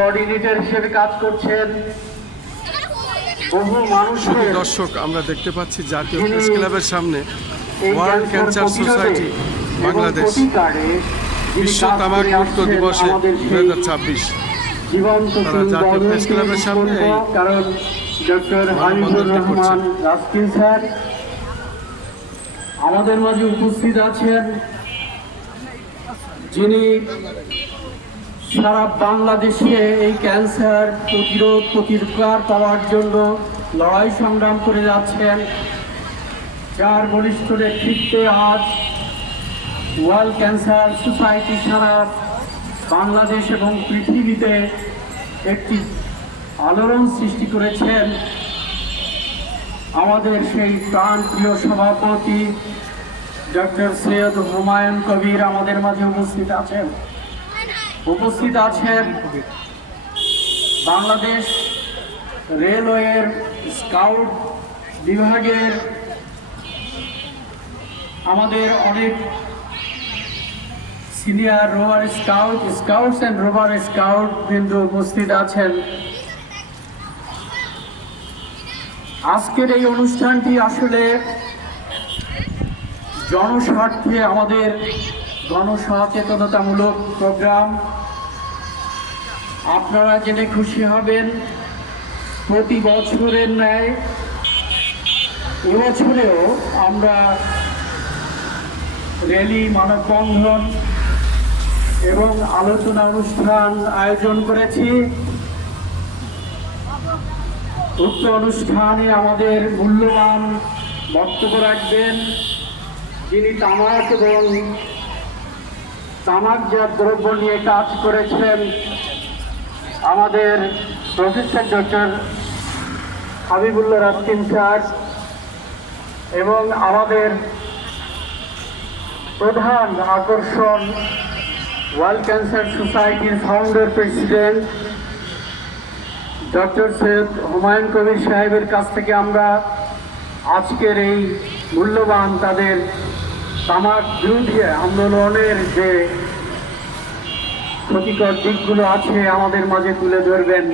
Coordinator হিসেবে কাজ করছেন। বহু মানুষের দর্শক আমরা দেখতে পাচ্ছি জাতীয় যিনি প্রেস ক্লাবের সামনে এই ওয়ার্ল্ড ক্যান্সার সোসাইটি বাংলাদেশ বিশ্ব তামাক মুক্ত দিবসে 2026 জীবন্ত তারা জাতীয় প্রেস ক্লাবের সামনে এই কারণ ডক্টর হাবিবুর মানববন্ধনটি রহমান করছেন। রাস্কিন স্যার আমাদের মাঝে উপস্থিত আছেন, যিনি সারা বাংলাদেশে এই ক্যান্সার প্রতিকার পাওয়ার জন্য লড়াই সংগ্রাম করে যাচ্ছেন, যার বলিষ্ঠ নেতৃত্বে আজ ওয়ার্ল্ড ক্যান্সার সোসাইটি সারা বাংলাদেশ এবং পৃথিবীতে একটি আলোড়ন সৃষ্টি করেছেন। আমাদের সেই প্রাণপ্রিয় সভাপতি ডক্টর সৈয়দ হুমায়ুন কবির আমাদের মাঝে উপস্থিত আছেন। বাংলাদেশ রেলওয়ের স্কাউট বিভাগের আমাদের অনেক senior rover scouts and rover scout বিন্দু উপস্থিত আছেন। আজকের এই অনুষ্ঠানটি আসলে জনস্বার্থে আমাদের গণসচেতনতামূলক প্রোগ্রাম। আপনারা জেনে খুশি হবেন, প্রতি বছরের ন্যায় এবছরেও আমরা র্যালি, মানববন্ধন এবং আলোচনা অনুষ্ঠান আয়োজন করেছি। উক্ত অনুষ্ঠানে আমাদের মূল্যবান বক্তব্য রাখবেন যিনি তামাক এবং তামাকজাত দ্রব্য নিয়ে কাজ করেছেন, আমাদের professor doctor Habibullah Raskin sir, এবং আমাদের প্রধান আকর্ষণ ওয়ার্ল্ড ক্যান্সার সোসাইটির founder president doctor Syed Humayun Kabir সাহেবের কাছ থেকে আমরা আজকের এই মূল্যবান তাদের তামাক বিরোধী আন্দোলনের যে ক্ষতিকর দিকগুলো আছে আমাদের মাঝে তুলে ধরবেন।